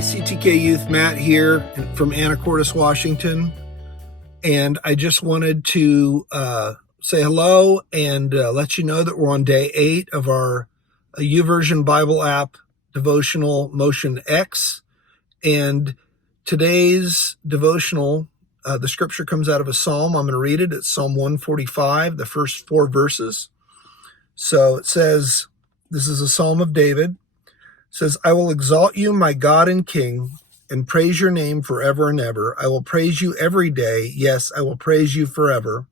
CTK Youth, Matt here from Anacortes, Washington. And I just wanted to say hello and let you know that we're on day 8 of our YouVersion Bible app, Devotional Motion X. And today's devotional, the scripture comes out of a psalm. I'm going to read it. It's Psalm 145, the first 4 verses. So it says, this is a psalm of David. It says, I will exalt you, my God and King, and praise your name forever and ever. I will praise you every day. Yes, I will praise you forever.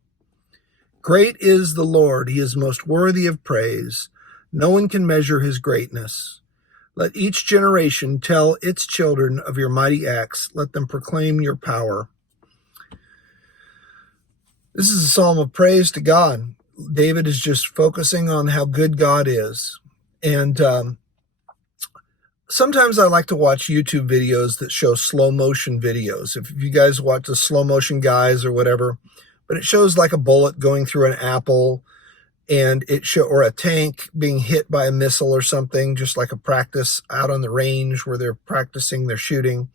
Great is the Lord. He is most worthy of praise. No one can measure his greatness. Let each generation tell its children of your mighty acts. Let them proclaim your power. This is a psalm of praise to God. David is just focusing on how good God is. And sometimes I like to watch YouTube videos that show slow motion videos. If you guys watch the slow motion guys or whatever, but it shows like a bullet going through an apple and or a tank being hit by a missile or something, just like a practice out on the range where they're practicing their shooting.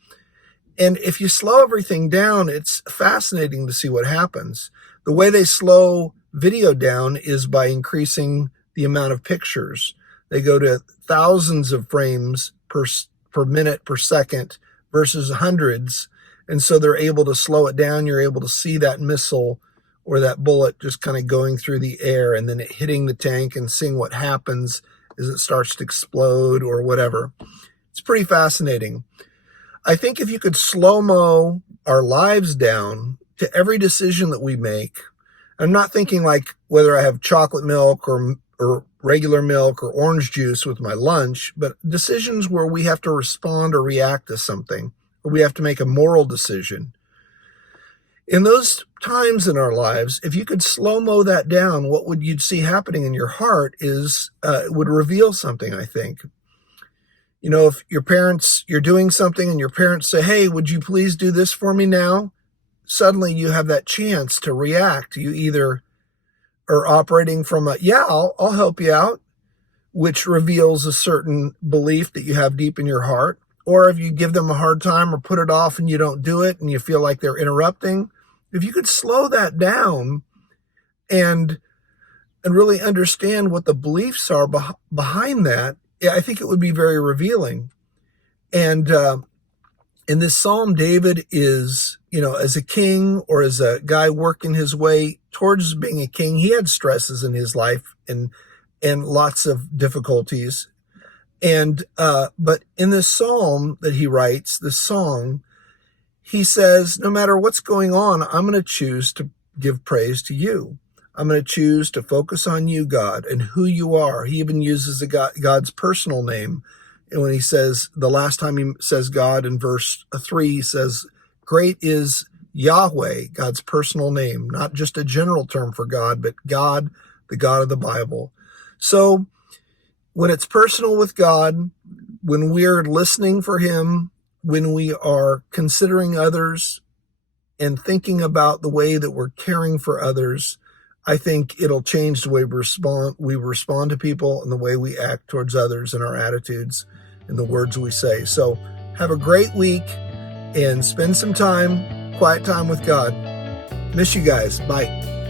And if you slow everything down, it's fascinating to see what happens. The way they slow video down is by increasing the amount of pictures. They go to thousands of frames per minute per second versus hundreds. And so they're able to slow it down. You're able to see that missile or that bullet just kind of going through the air and then it hitting the tank and seeing what happens as it starts to explode or whatever. It's pretty fascinating. I think if you could slow-mo our lives down to every decision that we make, I'm not thinking like whether I have chocolate milk or regular milk or orange juice with my lunch, but decisions where we have to respond or react to something, or we have to make a moral decision. In those times in our lives, if you could slow-mo that down, what would you see happening in your heart is it would reveal something, I think. You know, if you're doing something and your parents say, hey, would you please do this for me now? Suddenly you have that chance to react. You either are operating from I'll help you out, which reveals a certain belief that you have deep in your heart. Or if you give them a hard time or put it off and you don't do it and you feel like they're interrupting, if you could slow that down and really understand what the beliefs are behind that, I think it would be very revealing. And in this psalm, David is, as a king or as a guy working his way towards being a king, he had stresses in his life and lots of difficulties. And but in this psalm that he writes, this song, he says, no matter what's going on, I'm going to choose to give praise to you. I'm going to choose to focus on you, God, and who you are. He even uses God's personal name. And when he says, the last time he says God in verse 3, he says, great is Yahweh, God's personal name, not just a general term for God, but God, the God of the Bible. So when it's personal with God, when we're listening for him, when we are considering others and thinking about the way that we're caring for others, I think it'll change the way we respond to people and the way we act towards others and our attitudes and the words we say. So have a great week and spend some quiet time with God. Miss you guys. Bye.